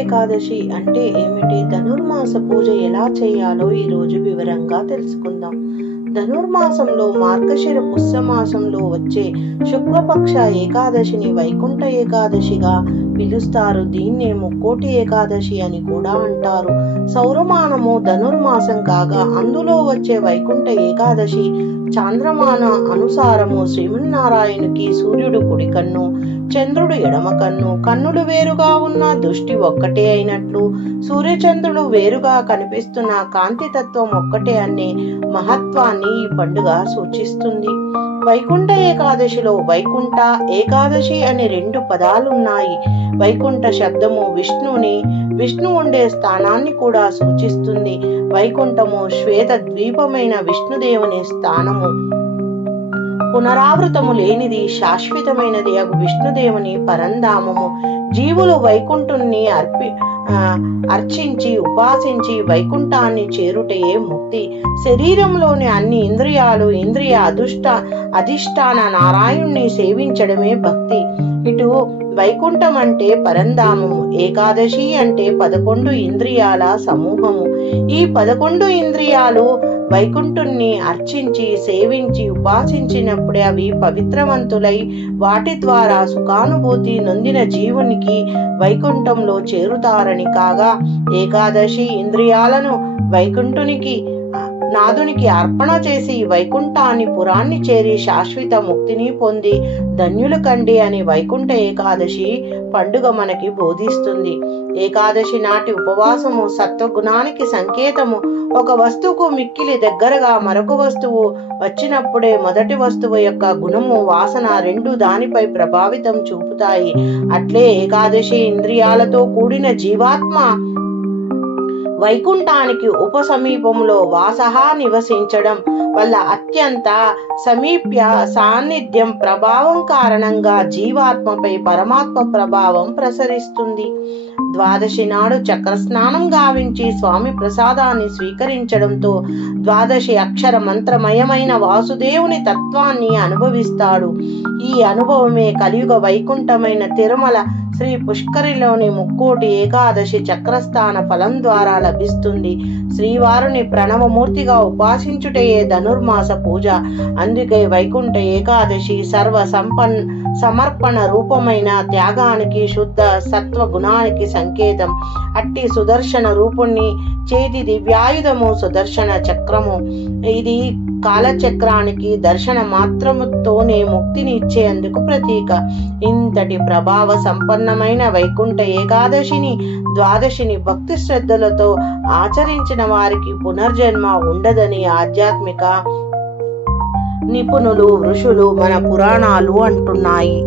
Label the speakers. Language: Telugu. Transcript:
Speaker 1: ఏకాదశి అంటే ఏమిటి? ధనుర్మాస పూజ ఎలా చేయాలో ఈరోజు వివరంగా తెలుసుకుందాం. ధనుర్మాసంలో మార్గశిర పుష్యమాసంలో వచ్చే శుక్లపక్ష ఏకాదశిని వైకుంఠ ఏకాదశిగా పిలుస్తారు. దీన్నే ముక్కోటి ఏకాదశి అని కూడా అంటారు. సౌరమానము ధనుర్మాసం కాగా అందులో వచ్చే వైకుంఠ ఏకాదశి చాంద్రమాన అనుసారము శ్రీమన్నారాయణుకి సూర్యుడు కుడి కన్ను చంద్రుడు ఎడమ కన్ను కన్నులు వేరుగా ఉన్న దృష్టి ఒక్కటే అయినట్లు సూర్యచంద్రుడు వేరుగా కనిపిస్తున్న కాంతితత్వం ఒక్కటే అనే మహత్వాన్ని ఈ పండుగ సూచిస్తుంది. వైకుంఠ ఏకాదశిలో వైకుంఠ ఏకాదశి అనే రెండు పదాలున్నాయి. వైకుంఠ శబ్దము విష్ణుని విష్ణు ఉండే స్థానాన్ని కూడా సూచిస్తుంది. వైకుంఠము శ్వేత ద్వీపమైన విష్ణుదేవుని స్థానము. పునరావృతము లేనిది శాశ్వతమైనది అగు విష్ణుదేవుని పరంధామము. జీవులు వైకుంఠుణ్ణి అర్పి అర్చించి ఉపాసించి వైకుంఠాన్ని చేరుటయే ముక్తి. శరీరంలోని అన్ని ఇంద్రియాలు ఇంద్రియ అదుష్ట అధిష్టాన నారాయణ్ణి సేవించడమే భక్తి. ఇటు వైకుంఠం అంటే పరంధామము ఏకాదశి అంటే పదకొండు ఇంద్రియాల సమూహము. ఈ పదకొండు ఇంద్రియాలు వైకుంఠుణ్ణి అర్చించి సేవించి ఉపాసించినప్పుడే అవి పవిత్రవంతులై వాటి ద్వారా సుఖానుభూతి నొందిన జీవునికి వైకుంఠంలో చేరుతారని కాగా ఏకాదశి ఇంద్రియాలను వైకుంఠునికి నాదునికి అర్పణ చేసి వైకుంఠాన్ని పురాన్ని చేరి శాశ్వత ముక్తిని పొంది ధన్యులు కండి అని వైకుంఠ ఏకాదశి పండుగ మనకి బోధిస్తుంది. ఏకాదశి నాటి ఉపవాసము సత్వగుణానికి సంకేతము. ఒక వస్తువుకు మిక్కిలి దగ్గరగా మరొక వస్తువు వచ్చినప్పుడే మొదటి వస్తువు యొక్క గుణము వాసన రెండు దానిపై ప్రభావితం చూపుతాయి. అట్లే ఏకాదశి ఇంద్రియాలతో కూడిన జీవాత్మ వైకుంఠానికి ఉప సమీపంలో వాసహ నివసించడం వల్ల అత్యంత సమీప్య సాన్నిధ్యం ప్రభావం కారణంగా జీవాత్మపై పరమాత్మ ప్రభావం ప్రసరిస్తుంది. ద్వాదశి నాడు చక్ర స్నానం గావించి స్వామి ప్రసాదాన్ని స్వీకరించడంతో ద్వాదశి అక్షర మంత్రమయమైన వాసుదేవుని తత్వాన్ని అనుభవిస్తాడు. ఈ అనుభవమే కలియుగ వైకుంఠమైన తిరుమల శ్రీ పుష్కరిలోని ముక్కోటి ఏకాదశి చక్రస్థాన ఫలం ద్వారా లభిస్తుంది. శ్రీవారుని ప్రణవమూర్తిగా ఉపాసించుటయే ధనుర్మాస పూజ. అందుకే వైకుంఠ ఏకాదశి సర్వ సంపన్ సమర్పణ రూపమైన త్యాగానికి శుద్ధ సత్వ గుణానికి సంకేతం. అట్టి సుదర్శన రూపుణ్ణి చేతి దివ్యాయుధము సుదర్శన చక్రము. ఇది కాలచక్రానికి దర్శన మాత్రముతోనే ముక్తిని ఇచ్చేందుకు ప్రతీక. ఇంతటి ప్రభావ సంపన్నమైన వైకుంఠ ఏకాదశిని ద్వాదశిని భక్తి శ్రద్ధలతో ఆచరించిన వారికి పునర్జన్మ ఉండదని ఆధ్యాత్మిక నిపుణులు ఋషులు మన పురాణాలు అంటున్నాయి.